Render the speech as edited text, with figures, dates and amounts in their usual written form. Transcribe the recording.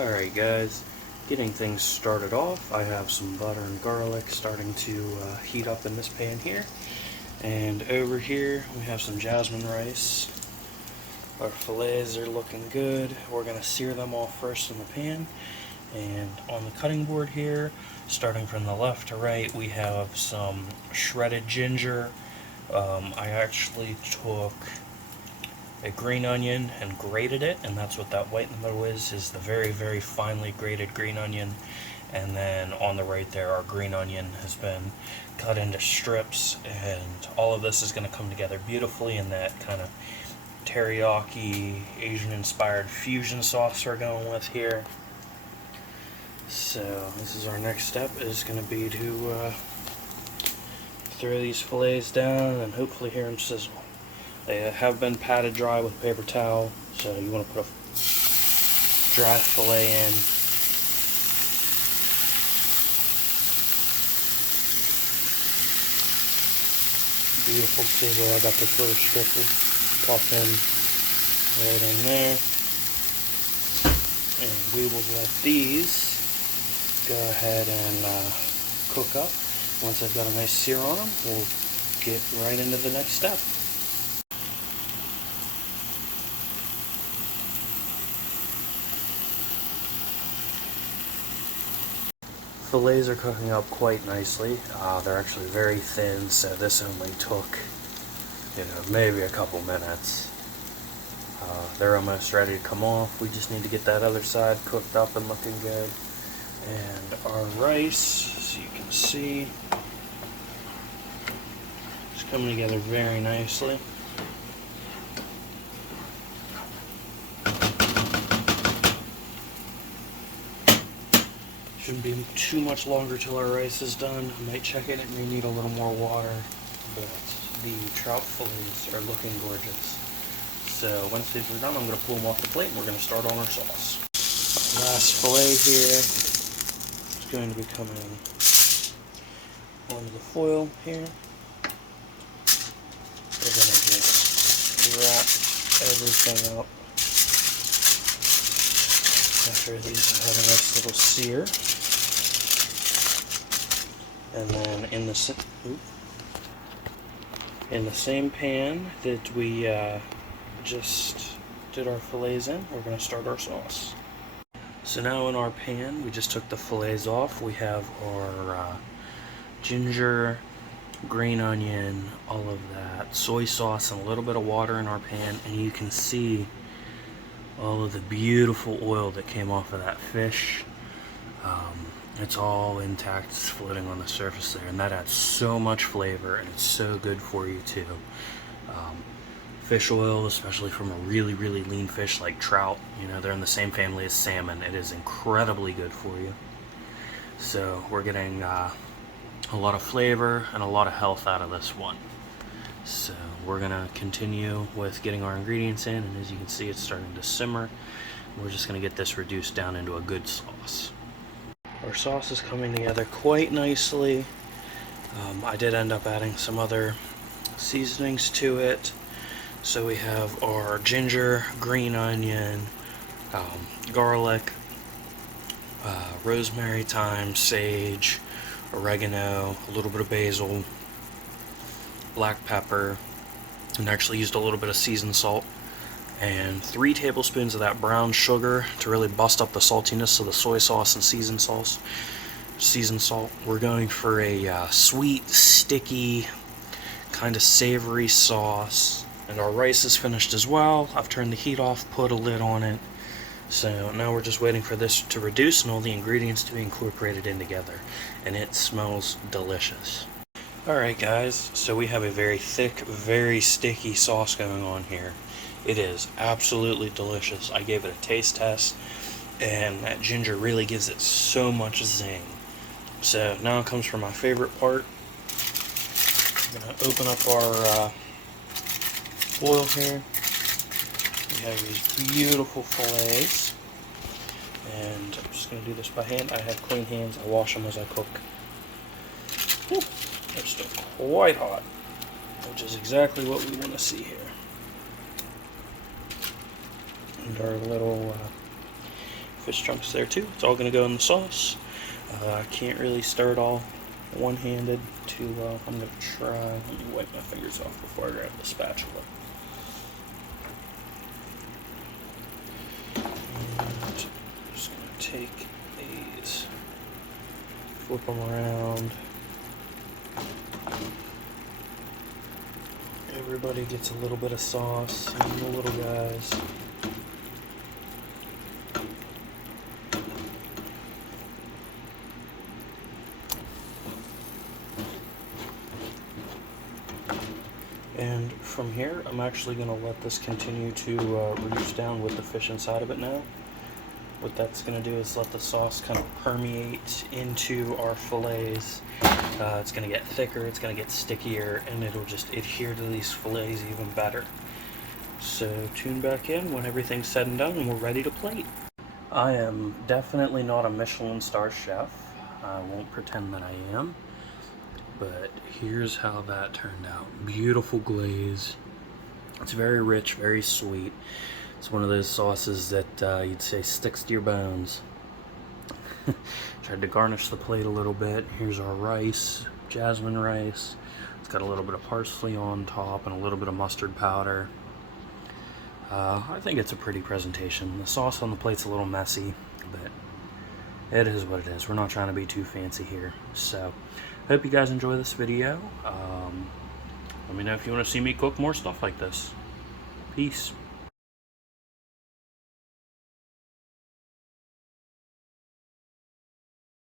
Alright guys, getting things started off, I have some butter and garlic starting to heat up in this pan here. And over here we have some jasmine rice. Our fillets are looking good. We're going to sear them off first in the pan. And on the cutting board here, starting from the left to right, we have some shredded ginger. I actually took a green onion and grated it, and that's what that white in the middle is the very, very finely grated green onion. And then on the right there, our green onion has been cut into strips, and all of this is going to come together beautifully in that kind of teriyaki, Asian-inspired fusion sauce we're going with here. So this is our next step, is going to be to throw these fillets down and hopefully hear them sizzle. They have been patted dry with a paper towel, so you want to put a dry fillet in. Beautiful sizzle. I got this little strip popped in right in there. And we will let these go ahead and cook up. Once I've got a nice sear on them, we'll get right into the next step. Fillets are cooking up quite nicely. They're actually very thin, so this only took, maybe a couple minutes. They're almost ready to come off. We just need to get that other side cooked up and looking good. And our rice, as you can see, is coming together very nicely. Shouldn't be too much longer till our rice is done. I might check it may need a little more water, but the trout fillets are looking gorgeous. So once these are done, I'm going to pull them off the plate and we're going to start on our sauce. Last fillet here is going to be coming onto the foil here. We're going to just wrap everything up after these have had a nice little sear. And then in the same pan that we just did our fillets in, we're going to start our sauce. So now in our pan, we just took the fillets off. We have our ginger, green onion, all of that, soy sauce, and a little bit of water in our pan, and you can see all of the beautiful oil that came off of that fish. It's all intact, it's floating on the surface there, and that adds so much flavor, and it's so good for you too. Fish oil, especially from a really, really lean fish like trout, they're in the same family as salmon. It is incredibly good for you. So we're getting a lot of flavor and a lot of health out of this one. So we're going to continue with getting our ingredients in, and as you can see, it's starting to simmer. We're just going to get this reduced down into a good sauce. Our sauce is coming together quite nicely. I did end up adding some other seasonings to it. So we have our ginger, green onion, garlic, rosemary, thyme, sage, oregano, a little bit of basil, black pepper, and actually used a little bit of seasoned salt, and 3 tablespoons of that brown sugar to really bust up the saltiness of the soy sauce and seasoned salt. We're going for a sweet, sticky, kind of savory sauce. And our rice is finished as well. I've turned the heat off, put a lid on it. So now we're just waiting for this to reduce and all the ingredients to be incorporated in together. And it smells delicious. Alright guys, so we have a very thick, very sticky sauce going on here. It is absolutely delicious. I gave it a taste test, and that ginger really gives it so much zing. So now it comes for my favorite part. I'm going to open up our foil here. We have these beautiful fillets, and I'm just going to do this by hand. I have clean hands. I wash them as I cook. Whew. They're still quite hot, which is exactly what we want to see here. And our little fish chunks there too. It's all going to go in the sauce. I can't really stir it all one-handed too well. I'm going to try. Let me wipe my fingers off before I grab the spatula. And I'm just going to take these, flip them around. Everybody gets a little bit of sauce, even the little guys. And from here, I'm actually going to let this continue to reduce down with the fish inside of it now. What that's going to do is let the sauce kind of permeate into our fillets. It's going to get thicker, it's going to get stickier, and it'll just adhere to these fillets even better. So tune back in when everything's said and done and we're ready to plate. I am definitely not a Michelin star chef. I won't pretend that I am. But here's how that turned out. Beautiful glaze. It's very rich, very sweet. It's one of those sauces that you'd say sticks to your bones. Tried to garnish the plate a little bit. Here's our rice, jasmine rice. It's got a little bit of parsley on top and a little bit of mustard powder. I think it's a pretty presentation. The sauce on the plate's a little messy, but it is what it is. We're not trying to be too fancy here. So, hope you guys enjoy this video. Let me know if you want to see me cook more stuff like this. Peace.